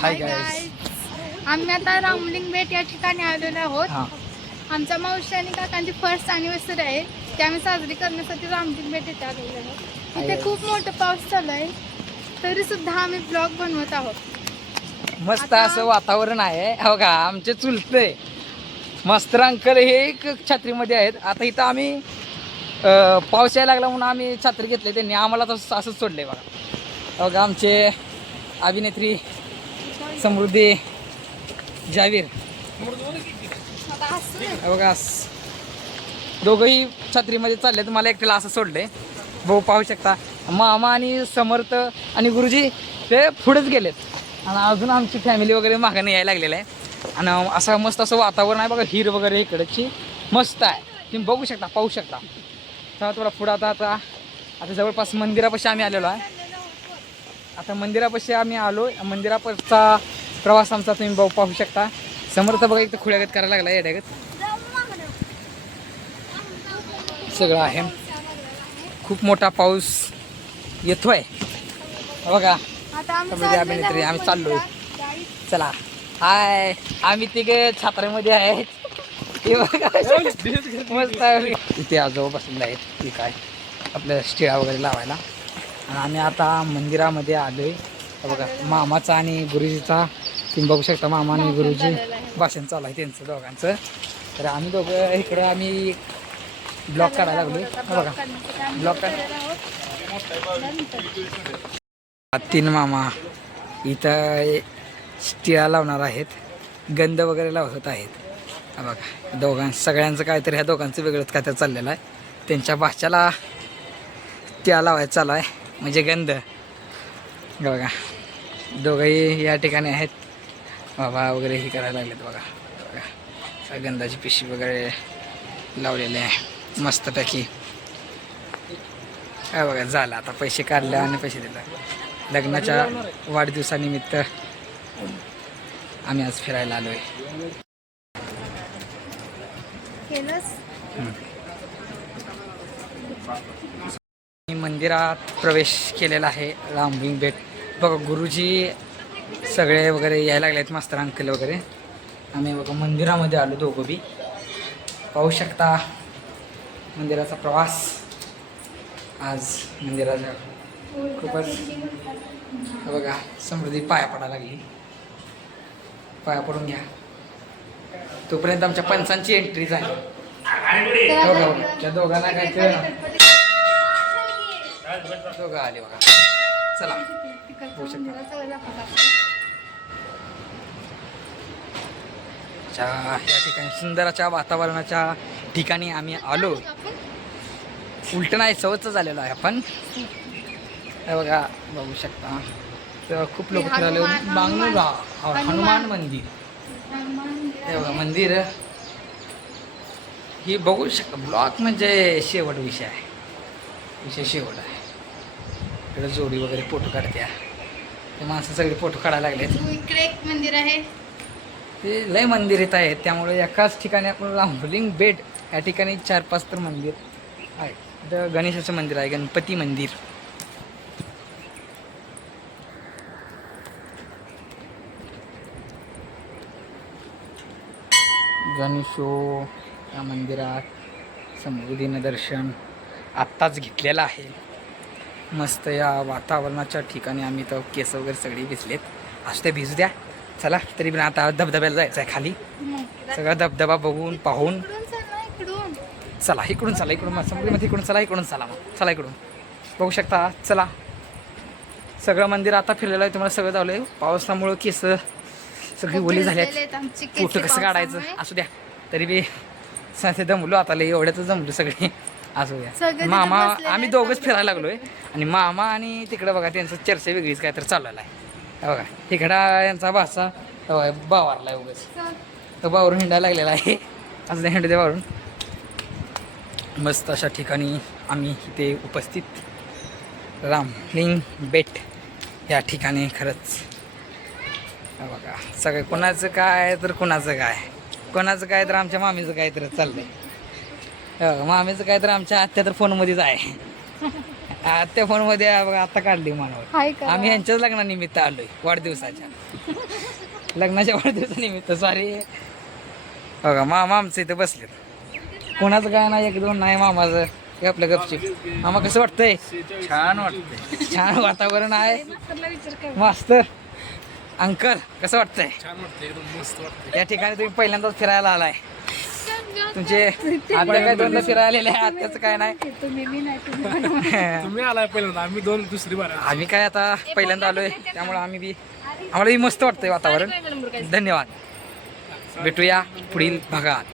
Hi guys, आम्ही आता रामलिंग बेट या ठिकाणी आलेलो आहोत. आमच्या मावशी आणि काकांची फर्स्ट अॅनिव्हर्सरी आहे, ती आम्ही साजरी करण्यासाठी रामलिंग बेट येथे आलेलो आहोत. इथे खूप मोठं पाऊस चालू आहे, तरी सुद्धा आम्ही ब्लॉग बनवत आहोत. मस्त असं वातावरण आहे. हो का, आमचे चुलते मस्तर अंकल हे एक छत्रीमध्ये आहेत. आता इथं आम्ही पाऊस यायला लागला म्हणून आम्ही छत्री घेतले, त्यांनी आम्हाला तसं असंच सोडलंय बघा. हो का, आमचे अभिनेत्री समृद्धी जावीर बघा, दोघंही छत्रीमध्ये चालले. तर मला एकट्याला असं सोडले. भाऊ पाहू शकता, मामा आणि समर्थ आणि गुरुजी ते पुढेच गेलेत आणि अजून आमची फॅमिली वगैरे मागाने यायला लागलेलं आहे. आणि असं मस्त असं वातावरण आहे बघा, हिर वगैरे इकडची मस्त आहे. तुम्ही बघू शकता, पाहू शकता. तर थोडा पुढं आता जवळपास मंदिरापाशी आम्ही आलेलो आहे. आता मंदिरापाशी आम्ही आलो. मंदिरापासचा प्रवास आमचा तुम्ही पाहू शकता. समर्थ बघा एक तर खुळ्यागत करायला लागला, येड्यागत सगळं आहे. खूप मोठा पाऊस येतोय बघा. अभिनेत्री आम्ही चाललोय. चला, हाय, आम्ही तिघे छात्रामध्ये आहेत. मस्त इथे आजोबा बसलेले आहेत, की काय आपल्या स्टिळा वगैरे लावायला. आणि आम्ही आता मंदिरामध्ये आलोय. बघा, मामाचा आणि गुरुजीचा तुम्ही बघू शकता. मामा आणि गुरुजी भाषण चालू आहे त्यांचं दोघांचं. तर आम्ही दोघं इकडे आम्ही ब्लॉग काढायला लागलोय. बघा, ब्लॉग तीन मामा इथं स्टिळा लावणार आहेत, गंध वगैरे लावत आहेत. बघा, सगळ्यांचं काहीतरी, ह्या दोघांचं वेगळंच काहीतरी चाललेलं आहे. त्यांच्या भाच्याला स्टिळा लावायचं चालू आहे, म्हणजे गंध. बघा, दोघंही या ठिकाणी आहेत. बाबा वगैरे हे करायला लागलेत. बघा, गंधाची पिशवी वगैरे लावलेली आहे मस्तपैकी. काय बघा, झालं आता. पैसे काढले आणि पैसे दिले. लग्नाच्या वाढदिवसानिमित्त आम्ही आज फिरायला आलोय. मंदिरात प्रवेश केलेला आहे, रामलिंग बेट. बघा, गुरुजी सगळे वगैरे यायला लागलेत, मास्तर अंकल वगैरे. आम्ही बघा मंदिरामध्ये आलो दोघं बी. पाहू शकता मंदिराचा प्रवास आज. मंदिराचा खूपच बघा, समृद्धी पाया पडायला लागली. पाया पडून घ्या. तोपर्यंत आमच्या पंचांची एंट्री झाली. त्या दोघांना काय कळलं, दोघं आले बघा. चला, होऊ शकता. या ठिकाणी सुंदराच्या वातावरणाच्या ठिकाणी आम्ही आलो. उलट नाही, सवच झालेलो आहे आपण. बघा, बघू शकता. तर खूप लोक फिरायला. हनुमान मंदिर हे बघा, मंदिर ही बघू शकता. ब्लॉक म्हणजे शेवट विषय आहे, विषय शेवट आहे. इकडे जोडी वगैरे फोटो काढत्या. ते माणसं सगळे फोटो काढायला लागले. इकडे एक मंदिर आहे, ते लय मंदिर येत आहेत. त्यामुळे एकाच ठिकाणी आपण रामलिंग बेट या ठिकाणी 4-5 तर मंदिर आहे. इथं गणेशाचं मंदिर आहे, गणपती मंदिर. गणेशो या मंदिरात समृद्धीनं दर्शन आत्ताच घेतलेलं आहे. मस्त या वातावरणाच्या ठिकाणी आम्ही तर केस वगैरे सगळे भिजलेत. असं ते भिजू द्या. चला, तरी पण आता धबधब्याला जायचं आहे खाली. सगळा धबधबा बघून पाहून चला, इकडून चला, इकडून समृद्धीमध्ये इकडून चला, इकडून चला, मग चला इकडून. बघू शकता. चला, सगळं मंदिर आता फिरलेलं आहे. तुम्हाला सगळं झालं आहे. पावसामुळं केस सगळी ओली झाली आहेत. फोटो कसं काढायचं असू द्या. तरी बी साथे दमलो आता, लई एवढ्यातच जमलो सगळे. असू द्या. मामा आम्ही दोघंच फिरायला लागलोय. आणि मामा आणि तिकडं बघा, त्यांचं चर्चा वेगळीच काय तर चाललेलं आहे. बघा, तिकडा यांचा भाषा बावारला आहे उगाच. तो बावरून हिंडायला लागलेला आहे. असं हिंड दे बावरून. मस्त अशा ठिकाणी आम्ही इथे उपस्थित. रामलिंग बेट या ठिकाणी खरंच बघा, सगळं कोणाचं काय तर कोणाचं काय, कोणाचं काय तर आमच्या मामीचं काय तर चाललंय. मामीचं काय तर आमच्या आत्या तर फोनमध्येच आहे. त्या फोन मध्ये बघा आता काढली मला. हाय का आम्ही यांच्याच लग्नानिमित्त आलोय, वाढदिवसाच्या लग्नाच्या वाढदिवसानिमित्त. सॉरी बघा मामा आमचं इथं बसले. कोणाचं काय नाही, एक दोन नाही मामाचं. हे आपलं गपचिप. मामा कसं वाटतंय? छान वाटतंय. छान वातावरण आहे. मास्तरला विचार कर. मास्तर अंकल कसं वाटतंय? छान वाटतंय, एकदम मस्त वाटतंय. या ठिकाणी तुम्ही पहिल्यांदाच फिरायला आलाय. तुमचे आता काय दोनदा फिरायला आलेले आहे, आत्याचं काय नाही. तुम्ही मी नाही तुम्ही तुम्ही आलाय पहिल्यांदा, आम्ही दुसरी बार आलो. आम्ही काय आता पहिल्यांदा आलोय, त्यामुळे आम्हाला बी मस्त वाटतंय वातावरण. धन्यवाद. भेटूया पुढील भागात.